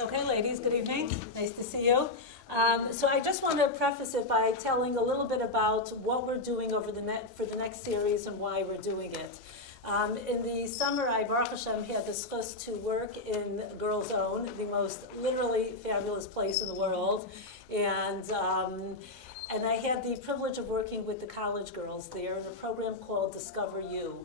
Okay, ladies, good evening. Nice to see you. So I just want to preface it by telling a little bit about what we're doing over for the next series and why we're doing it. In the summer, I, Baruch Hashem, had the schus to work in Girls Own, the most literally fabulous place in the world. And I had the privilege of working with the college girls there in a program called Discover You,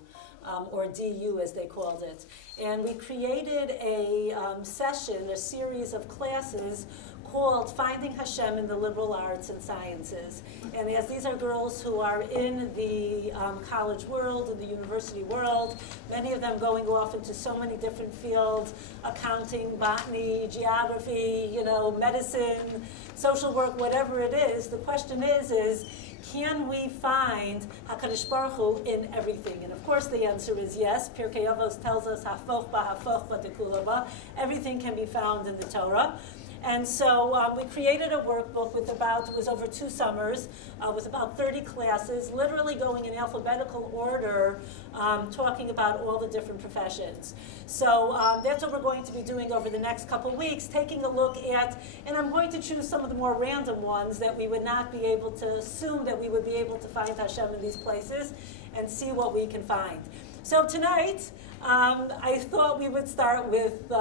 or DU as they called it. And we created a session, a series of classes called Finding Hashem in the Liberal Arts and Sciences. And as these are girls who are in the college world, in the university world, many of them going off into so many different fields, accounting, botany, geography, medicine, social work, whatever it is, the question is can we find HaKadosh Baruch Hu in everything? And of course the answer is yes. Pirkei Avos tells us, Hafoch ba hafoch ba tekula ba. Everything can be found in the Torah. And so we created a workbook with it was over 2 summers, with about 30 classes, literally going in alphabetical order, talking about all the different professions. So that's what we're going to be doing over the next couple of weeks, taking a look at, and I'm going to choose some of the more random ones that we would not be able to assume that we would be able to find Hashem in these places, and see what we can find. So tonight, I thought we would start with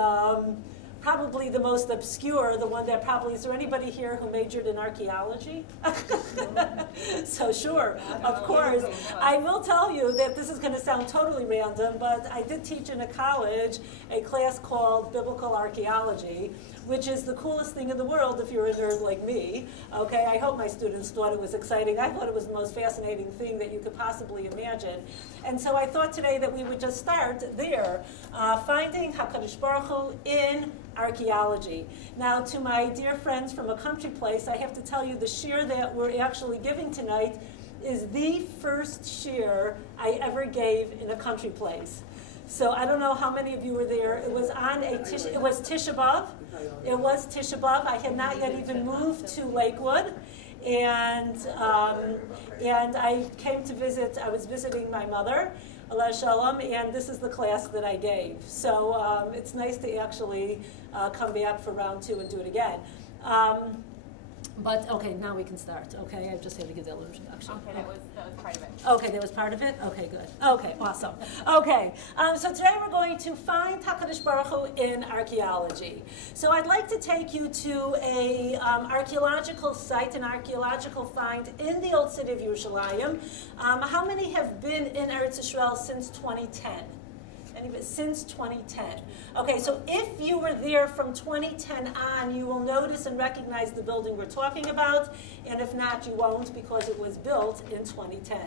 probably the most obscure, the one that probably, is there anybody here who majored in archaeology? So sure, of course. I will tell you that this is going to sound totally random, but I did teach in a college a class called Biblical Archaeology, which is the coolest thing in the world if you're a nerd like me. Okay, I hope my students thought it was exciting. I thought it was the most fascinating thing that you could possibly imagine. And so I thought today that we would just start there, finding HaKadosh Baruch Hu in archaeology. Now, to my dear friends from a country place, I have to tell you the shir that we're actually giving tonight is the first shir I ever gave in a country place. So I don't know how many of you were there. It was on it was Tisha B'Av. It was Tisha B'Av. I had not yet even moved to Lakewood. And I came to visit, I was visiting my mother, Allah Shalom, and this is the class that I gave. So it's nice to actually come back for round 2 and do it again. But okay, now we can start. Okay, I just had to give that little introduction. Okay, that was part of it. Okay, that was part of it? Okay, good. Okay, awesome. Okay, so today we're going to find HaKadosh Baruch Hu in archaeology. So I'd like to take you to a archaeological site, an archaeological find in the old city of Yerushalayim. How many have been in Eretz Yisrael since 2010? Since 2010. Okay, so if you were there from 2010 on, you will notice and recognize the building we're talking about, and if not, you won't because it was built in 2010.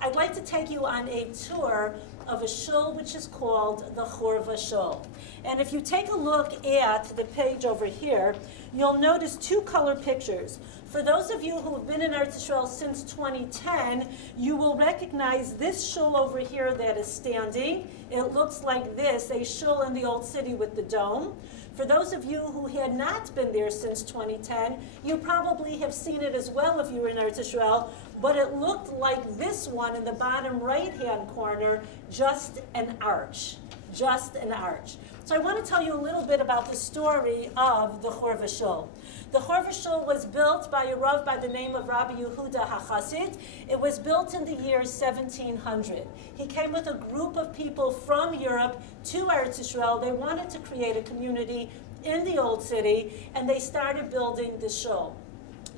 I'd like to take you on a tour of a shul which is called the Oorah Shul. And if you take a look at the page over here, you'll notice 2 color pictures. For those of you who have been in Eretz Yisrael since 2010, you will recognize this shul over here that is standing. It looks like this, a shul in the old city with the dome. For those of you who had not been there since 2010, you probably have seen it as well if you were in Eretz Yisrael, but it looked like this one in the bottom right-hand corner, just an arch. Just an arch. So I want to tell you a little bit about the story of the Oorah Shul. The Oorah Shul was built by a Rav by the name of Rabbi Yehuda HaChassid. It was built in the year 1700. He came with a group of people from Europe to Eretz Yisrael. They wanted to create a community in the old city, and they started building the shul.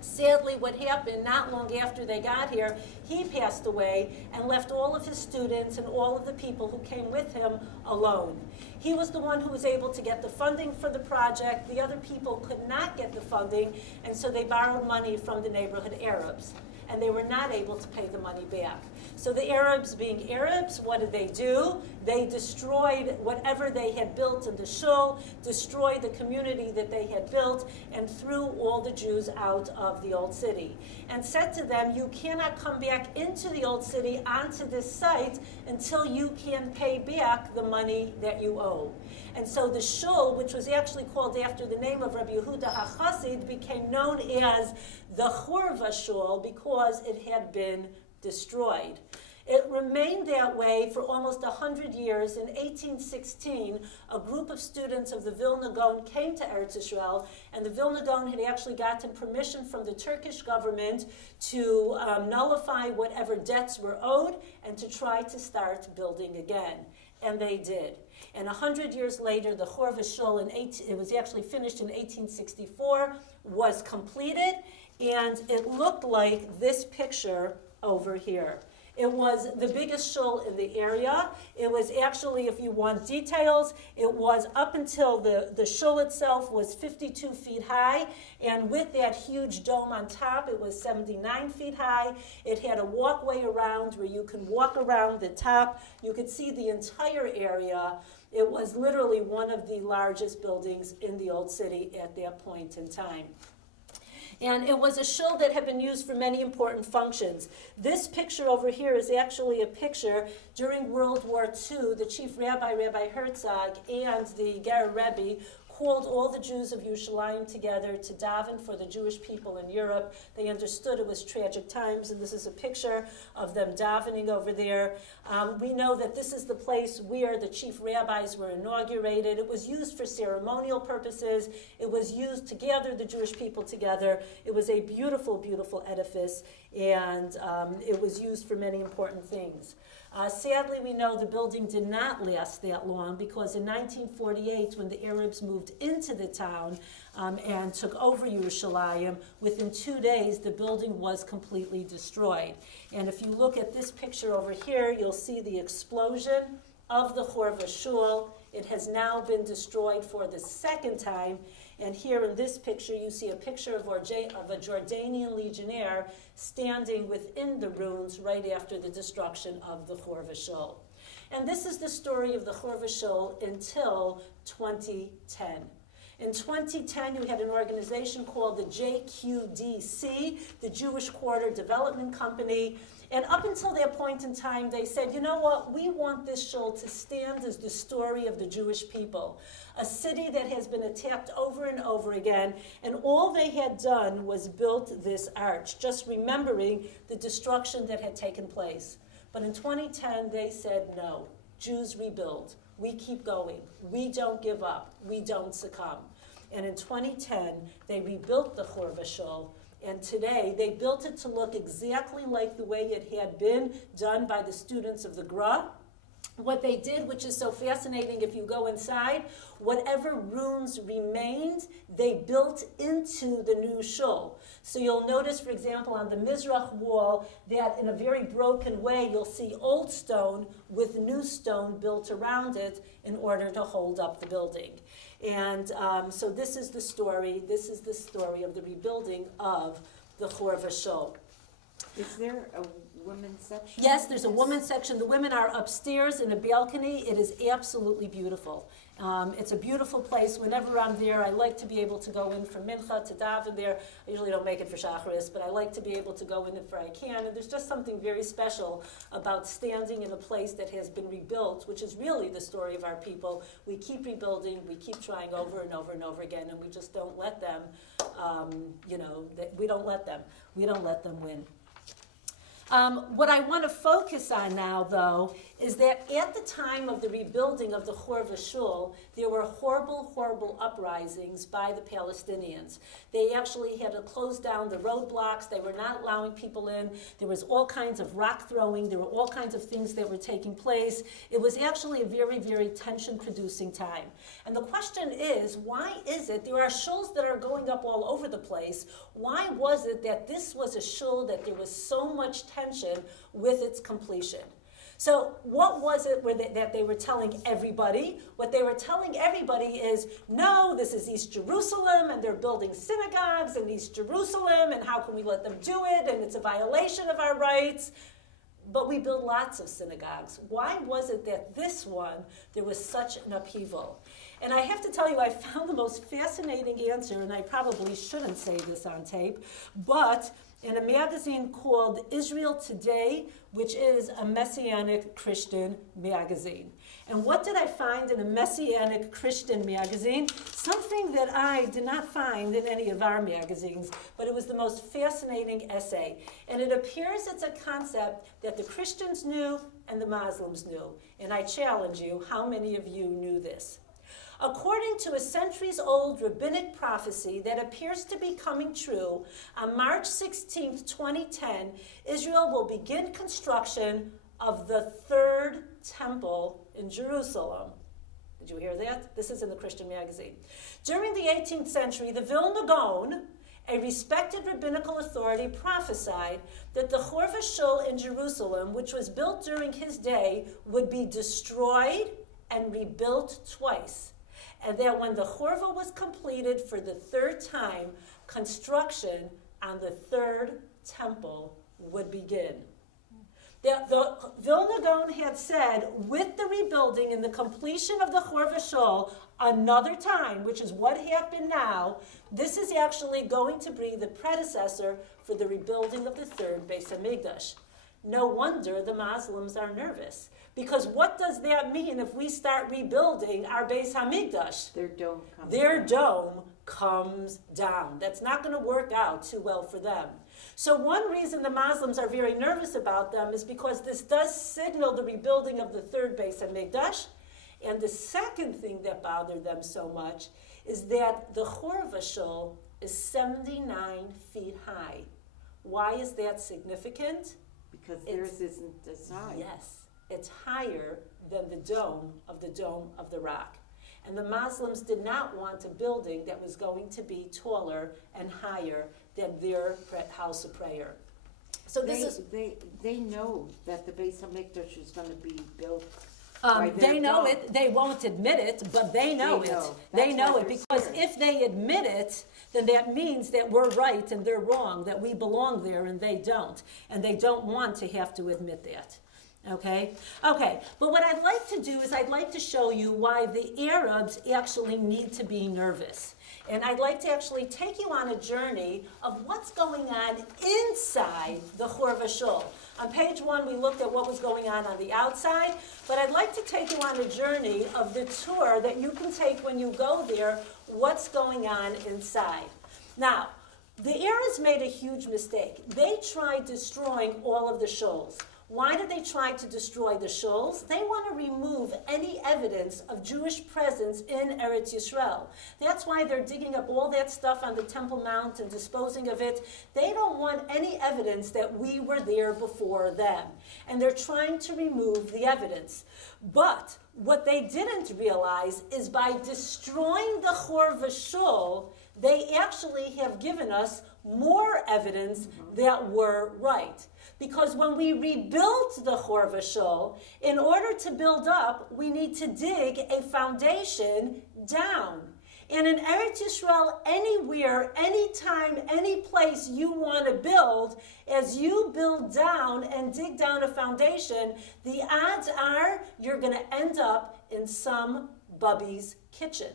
Sadly, what happened not long after they got here, he passed away and left all of his students and all of the people who came with him alone. He was the one who was able to get the funding for the project. The other people could not get the funding, and so they borrowed money from the neighborhood Arabs, and they were not able to pay the money back. So the Arabs, being Arabs, what did they do? They destroyed whatever they had built in the shul, destroyed the community that they had built, and threw all the Jews out of the old city. And said to them, you cannot come back into the old city onto this site until you can pay back the money that you owe. And so the shul, which was actually called after the name of Rabbi Yehuda HaChassid, became known as the Oorah Shul because it had been destroyed. It remained that way for almost 100 years. In 1816, a group of students of the Vilna Gaon came to Eretz Yisrael, and the Vilna Gaon had actually gotten permission from the Turkish government to nullify whatever debts were owed and to try to start building again. And they did. And 100 years later, the Chor V'Shul, it was actually finished in 1864, was completed, and it looked like this picture over here. It was the biggest shul in the area. It was actually, if you want details, it was up until the shul itself was 52 feet high, and with that huge dome on top, it was 79 feet high. It had a walkway around where you can walk around the top. You could see the entire area. It was literally one of the largest buildings in the old city at that point in time. And it was a shul that had been used for many important functions. This picture over here is actually a picture during World War II. The chief rabbi, Rabbi Herzog, and the Ger Rebbe called all the Jews of Yerushalayim together to daven for the Jewish people in Europe. They understood it was tragic times, and this is a picture of them davening over there. We know that this is the place where the chief rabbis were inaugurated. It was used for ceremonial purposes. It was used to gather the Jewish people together. It was a beautiful, beautiful edifice, and it was used for many important things. Sadly, we know the building did not last that long, because in 1948, when the Arabs moved into the town and took over Yerushalayim, within 2 days, the building was completely destroyed. And if you look at this picture over here, you'll see the explosion of the Chor V'Shul. It has now been destroyed for the second time. And here in this picture, you see a picture of a Jordanian legionnaire standing within the ruins right after the destruction of the Chor V'Shul. And this is the story of the Chor V'Shul until 2010. In 2010, you had an organization called the JQDC, the Jewish Quarter Development Company. And up until that point in time, they said, you know what, we want this shul to stand as the story of the Jewish people, a city that has been attacked over and over again, and all they had done was built this arch, just remembering the destruction that had taken place. But in 2010, they said, no, Jews rebuild. We keep going. We don't give up. We don't succumb. And in 2010, they rebuilt the Chor V'Shul. And today, they built it to look exactly like the way it had been done by the students of the Gra. What they did, which is so fascinating if you go inside, whatever rooms remained, they built into the new shul. So you'll notice, for example, on the Mizrach wall, that in a very broken way, you'll see old stone with new stone built around it in order to hold up the building. And so this is the story. This is the story of the rebuilding of the Chor V'Shul. Is there a women's section? Yes, there's a women's section. The women are upstairs in a balcony. It is absolutely beautiful. It's a beautiful place. Whenever I'm there, I like to be able to go in for mincha, to daven there. I usually don't make it for shacharis, but I like to be able to go in if I can. And there's just something very special about standing in a place that has been rebuilt, which is really the story of our people. We keep rebuilding, we keep trying over and over and over again, and we just don't let them, we don't let them win. What I want to focus on now, though, is that at the time of the rebuilding of the Chor V'Shul, there were horrible, horrible uprisings by the Palestinians. They actually had to close down the roadblocks. They were not allowing people in. There was all kinds of rock throwing. There were all kinds of things that were taking place. It was actually a very, very tension-producing time. And the question is, why is it, there are shuls that are going up all over the place, why was it that this was a shul that there was so much tension with its completion? So what was it that they were telling everybody? What they were telling everybody is, no, this is East Jerusalem, and they're building synagogues in East Jerusalem, and how can we let them do it, and it's a violation of our rights. But we build lots of synagogues. Why was it that this one, there was such an upheaval? And I have to tell you, I found the most fascinating answer, and I probably shouldn't say this on tape, but in a magazine called Israel Today, which is a Messianic Christian magazine. And what did I find in a Messianic Christian magazine? Something that I did not find in any of our magazines, but it was the most fascinating essay. And it appears it's a concept that the Christians knew and the Muslims knew. And I challenge you, how many of you knew this? According to a centuries-old rabbinic prophecy that appears to be coming true, on March 16, 2010, Israel will begin construction of the third temple in Jerusalem. Did you hear that? This is in the Christian magazine. During the 18th century, the Vilna Gaon, a respected rabbinical authority, prophesied that the Chorva Shul in Jerusalem, which was built during his day, would be destroyed and rebuilt twice. And that when the Chorva was completed for the third time, construction on the third temple would begin. The Vilna Gaon had said, with the rebuilding and the completion of the Chorva Shul, another time, which is what happened now, this is actually going to be the predecessor for the rebuilding of the third Beis HaMikdash. No wonder the Muslims are nervous. Because what does that mean if we start rebuilding our Beis HaMikdash? Their dome comes down. That's not going to work out too well for them. So one reason the Muslims are very nervous about them is because this does signal the rebuilding of the third Beis HaMikdash. And the second thing that bothered them so much is that the Chorva Shul is 79 feet high. Why is that significant? Because theirs isn't the size. Yes. It's higher than the Dome of the Rock. And the Muslims did not want a building that was going to be taller and higher than their house of prayer. So they know that the Beis HaMikdash is going to be built. They know it. They won't admit it, but they know it. They know it because if they admit it, then that means that we're right and they're wrong, that we belong there and they don't. And they don't want to have to admit that. Okay, but what I'd like to do is I'd like to show you why the Arabs actually need to be nervous. And I'd like to actually take you on a journey of what's going on inside the Chorva Shul. On page 1, we looked at what was going on the outside, but I'd like to take you on a journey of the tour that you can take when you go there, what's going on inside. Now, the Arabs made a huge mistake. They tried destroying all of the shuls. Why did they try to destroy the shuls? They want to remove any evidence of Jewish presence in Eretz Yisrael. That's why they're digging up all that stuff on the Temple Mount and disposing of it. They don't want any evidence that we were there before them. And they're trying to remove the evidence. But what they didn't realize is by destroying the Chorva Shul, they actually have given us more evidence that we're right. Because when we rebuilt the Chorva Shul, in order to build up, we need to dig a foundation down. And in Eretz Yisrael, anywhere, anytime, any place you want to build, as you build down and dig down a foundation, the odds are you're going to end up in some bubby's kitchen.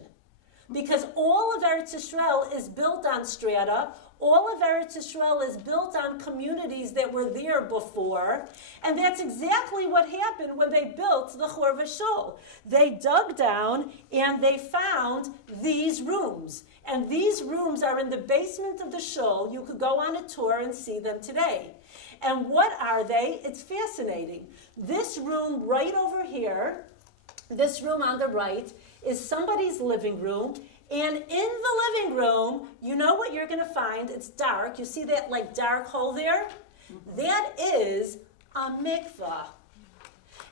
Because all of Eretz Yisrael is built on strata. All of Eretz Yisrael is built on communities that were there before. And that's exactly what happened when they built the Chorva Shul. They dug down and they found these rooms. And these rooms are in the basement of the shul. You could go on a tour and see them today. And what are they? It's fascinating. This room right over here, this room on the right, is somebody's living room. And in the living room, you know what you're going to find? It's dark. You see that like dark hole there? That is a mikvah.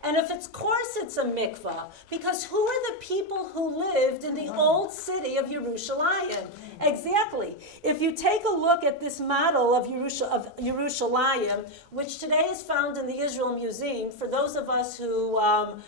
And of course it's a mikvah, because who are the people who lived in the old city of Yerushalayim? Exactly. If you take a look at this model of Yerushalayim, which today is found in the Israel Museum, for those of us who are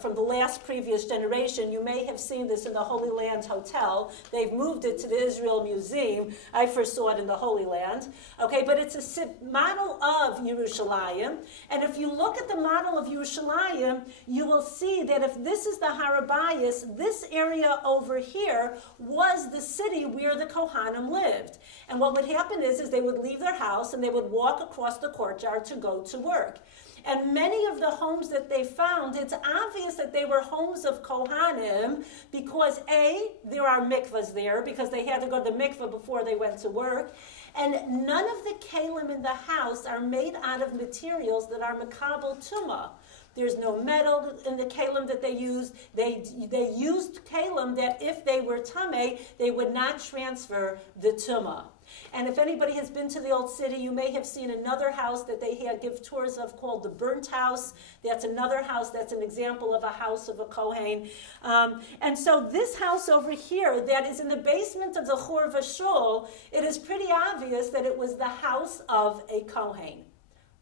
from the previous generation, you may have seen this in the Holy Land Hotel. They've moved it to the Israel Museum. I first saw it in the Holy Land. Okay, but it's a model of Yerushalayim. And if you look at the model of Yerushalayim, you will see that if this is the Har HaBayis, this area over here was the city where the Kohanim lived. And what would happen is they would leave their house and they would walk across the courtyard to go to work. And many of the homes that they found, it's obvious that they were homes of Kohanim because A, there are mikvahs there because they had to go to the mikvah before they went to work. And none of the kalim in the house are made out of materials that are makabel tumah. There's no metal in the kalim that they used. They used kalim that if they were tameh, they would not transfer the tumah. And if anybody has been to the old city, you may have seen another house that they had give tours of called the burnt house. That's another house that's an example of a house of a Kohen. And so this house over here that is in the basement of the Chur Vashul, it is pretty obvious that it was the house of a Kohen.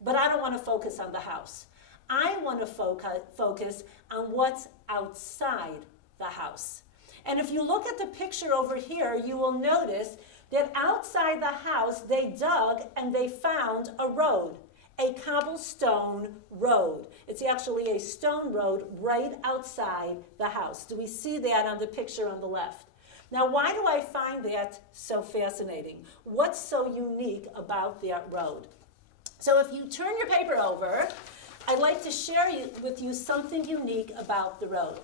But I don't want to focus on the house. I want to focus on what's outside the house. And if you look at the picture over here, you will notice that outside the house, they dug and they found a road, a cobblestone road. It's actually a stone road right outside the house. Do we see that on the picture on the left? Now, why do I find that so fascinating? What's so unique about that road? So if you turn your paper over, I'd like to share with you something unique about the road.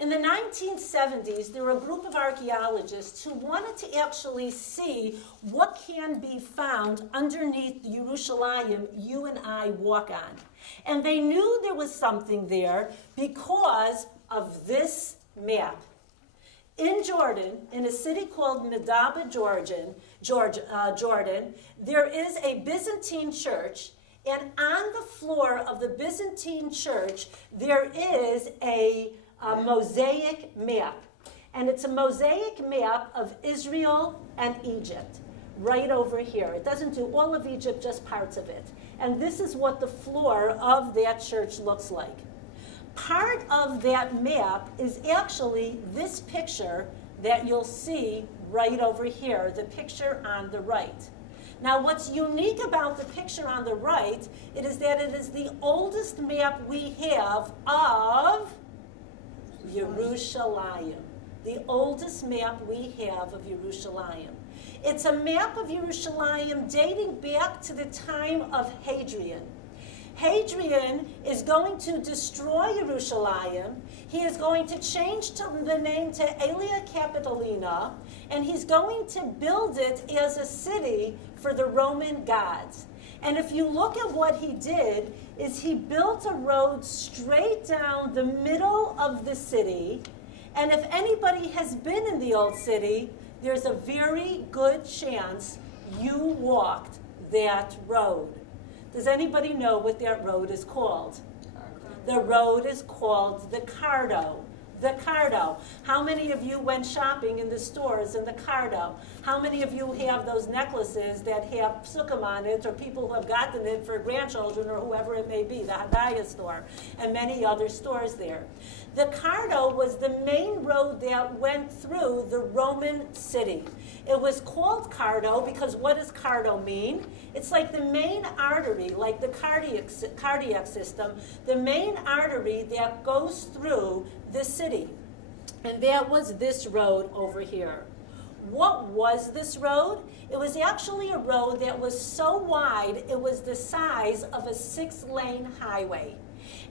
In the 1970s, there were a group of archaeologists who wanted to actually see what can be found underneath the Yerushalayim you and I walk on. And they knew there was something there because of this map. In Jordan, in a city called Medaba, Jordan, there is a Byzantine church. And on the floor of the Byzantine church, there is a mosaic map. And it's a mosaic map of Israel and Egypt, right over here. It doesn't do all of Egypt, just parts of it. And this is what the floor of that church looks like. Part of that map is actually this picture that you'll see right over here, the picture on the right. Now, what's unique about the picture on the right, it is that it is the oldest map we have of Yerushalayim. The oldest map we have of Yerushalayim. It's a map of Yerushalayim dating back to the time of Hadrian. Hadrian is going to destroy Yerushalayim. He is going to change the name to Aelia Capitolina, and he's going to build it as a city for the Roman gods. And if you look at what he did, is he built a road straight down the middle of the city. And if anybody has been in the old city, there's a very good chance you walked that road. Does anybody know what that road is called? The road is called the Cardo. The Cardo. How many of you went shopping in the stores in the Cardo? How many of you have those necklaces that have psukim on it, or people who have gotten it for grandchildren or whoever it may be, the Hadaya store, and many other stores there? The Cardo was the main road that went through the Roman city. It was called Cardo because what does Cardo mean? It's like the main artery, like the cardiac system, the main artery that goes through the city. And that was this road over here. What was this road? It was actually a road that was so wide, it was the size of a 6-lane highway.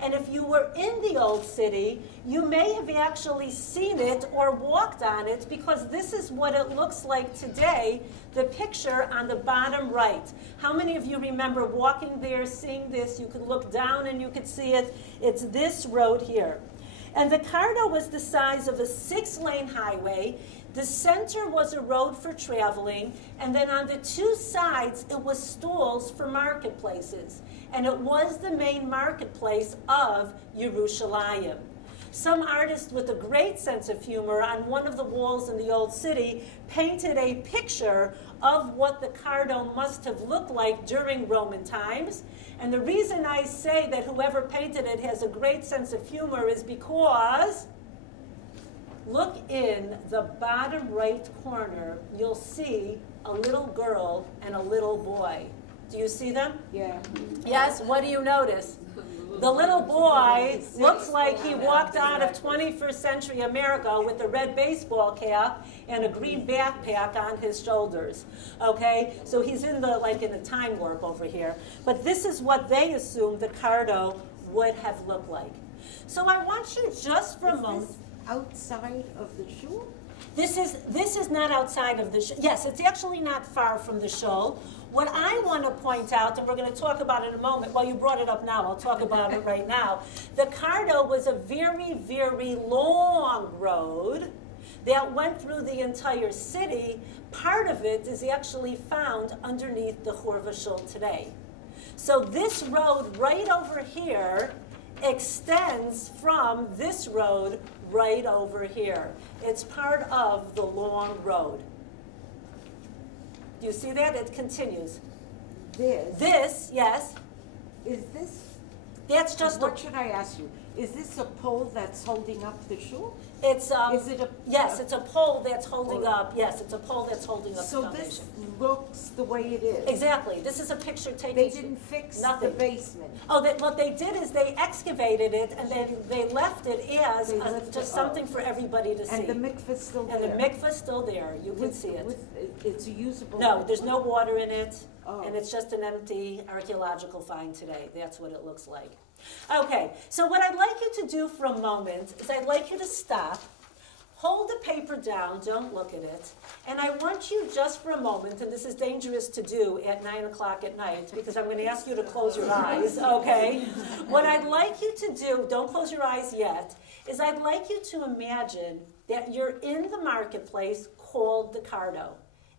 And if you were in the old city, you may have actually seen it or walked on it, because this is what it looks like today, the picture on the bottom right. How many of you remember walking there, seeing this? You could look down and you could see it. It's this road here. And the Cardo was the size of a 6-lane highway. The center was a road for traveling, and then on the two sides, it was stalls for marketplaces. And it was the main marketplace of Yerushalayim. Some artist with a great sense of humor on one of the walls in the old city painted a picture of what the Cardo must have looked like during Roman times. And the reason I say that whoever painted it has a great sense of humor is because look in the bottom right corner, you'll see a little girl and a little boy. Do you see them? Yeah. Yes, what do you notice? The little boy looks like he walked out of 21st century America with a red baseball cap and a green backpack on his shoulders. Okay, so he's in a time warp over here. But this is what they assumed the Cardo would have looked like. So I want you just for a moment. Outside of the shul? This is not outside of the shul. Yes, it's actually not far from the shul. What I want to point out, and we're going to talk about it in a moment. Well, you brought it up now. I'll talk about it right now. The Cardo was a very, very long road that went through the entire city. Part of it is actually found underneath the Oorah shul today. So this road right over here extends from this road right over here. It's part of the long road. Do you see that? It continues. This, yes. Is this, That's just what should I ask you? Is this a pole that's holding up the shul? It's Is it a? yes, it's a pole that's holding up. Yes, it's a pole that's holding up So the this foundation. looks the way it is. Exactly. This is a picture taken. They didn't fix nothing. the basement. Oh, what they did is they excavated it and then they left it as They left just it, something for everybody to see. And the mikvah's still And there. the mikvah's still there. You can see it. It's a usable. No, there's no water in it, Oh. and it's just an empty archaeological find today. That's what it looks like. Okay, so what I'd like you to do for a moment is I'd like you to stop, hold the paper down, don't look at it, and I want you just for a moment, and this is dangerous to do at 9 o'clock at night because I'm going to ask you to close your eyes, okay? What I'd like you to do, don't close your eyes yet, is I'd like you to imagine that you're in the marketplace called the Cardo.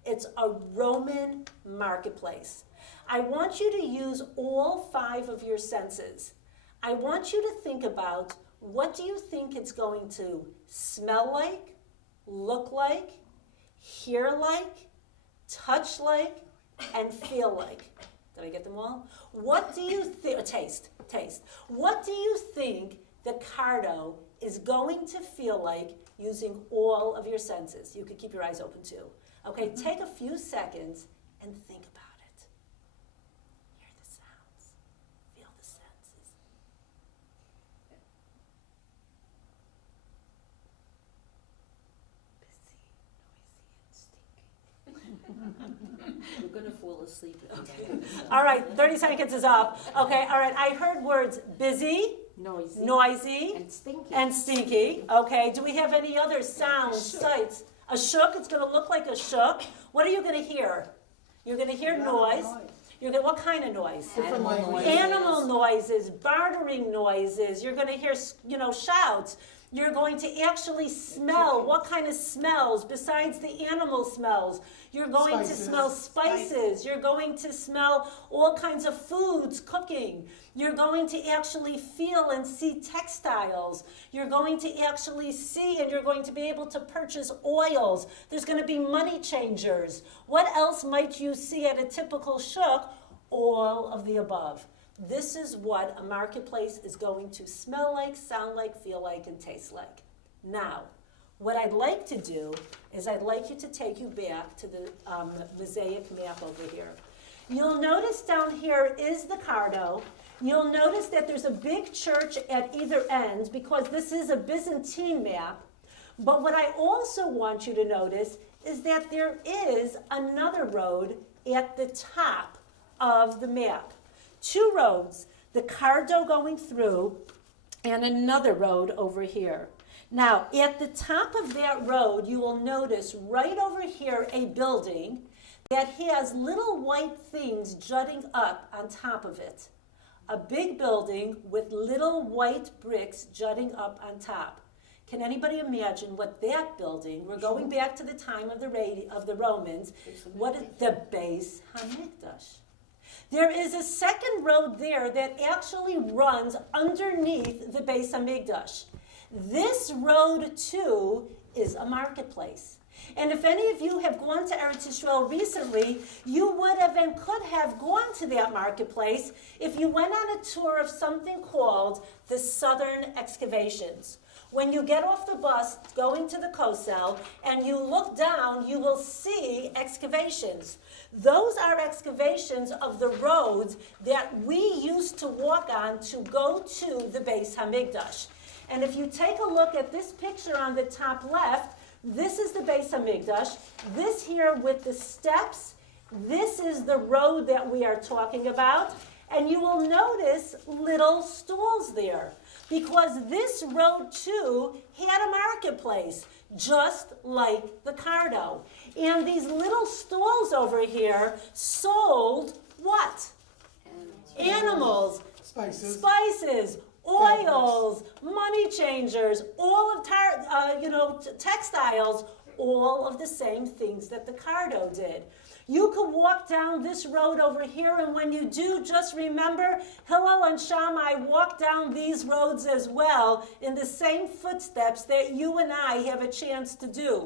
It's a Roman marketplace. I want you to use all 5 of your senses. I want you to think about what do you think it's going to smell like, look like, hear like, touch like, and feel like. Did I get them all? What do you think, taste. What do you think the Cardo is going to feel like using all of your senses? You could keep your eyes open too. Okay, take a few seconds and think about it. Hear the sounds, feel the senses. We're gonna fall asleep if we don't. All right, 30 seconds is up. Okay, all right, I heard words busy, noisy, and stinky. Okay, do we have any other sounds, sights? A shook, it's gonna look like a shook. What are you gonna hear? You're gonna hear noise. You're gonna, what kind of noise? Animal noises, bartering noises. You're gonna hear, shouts. You're going to actually smell what kind of smells besides the animal smells. You're going to smell spices. You're going to smell all kinds of foods cooking. You're going to actually feel and see textiles. You're going to actually see and you're going to be able to purchase oils. There's going to be money changers. What else might you see at a typical shuk? All of the above. This is what a marketplace is going to smell like, sound like, feel like, and taste like. Now, what I'd like to do is I'd like you to take you back to the mosaic map over here. You'll notice down here is the Cardo. You'll notice that there's a big church at either end because this is a Byzantine map. But what I also want you to notice is that there is another road at the top of the map. 2 roads, the Cardo going through and another road over here. Now, at the top of that road, you will notice right over here a building that has little white things jutting up on top of it. A big building with little white bricks jutting up on top. Can anybody imagine what that building, we're going back to the time of the Romans, what is the Beis Hamikdash? There is a second road there that actually runs underneath the Beis Hamikdash. This road, too, is a marketplace. And if any of you have gone to Eretz Yisrael recently, you would have and could have gone to that marketplace if you went on a tour of something called the Southern Excavations. when you get off the bus going to the Kosel and you look down, you will see excavations. Those are excavations of the roads that we used to walk on to go to the Beis Hamikdash. And if you take a look at this picture on the top left, this is the Beis Hamikdash. This here with the steps, this is the road that we are talking about. And you will notice little stalls there, because this road too had a marketplace, just like the Cardo. And these little stalls over here sold what? Animals, spices, oils, money changers, all of textiles, all of the same things that the Cardo did. You could walk down this road over here, and when you do, just remember, Hillel and Shammai walked down these roads as well in the same footsteps that you and I have a chance to do.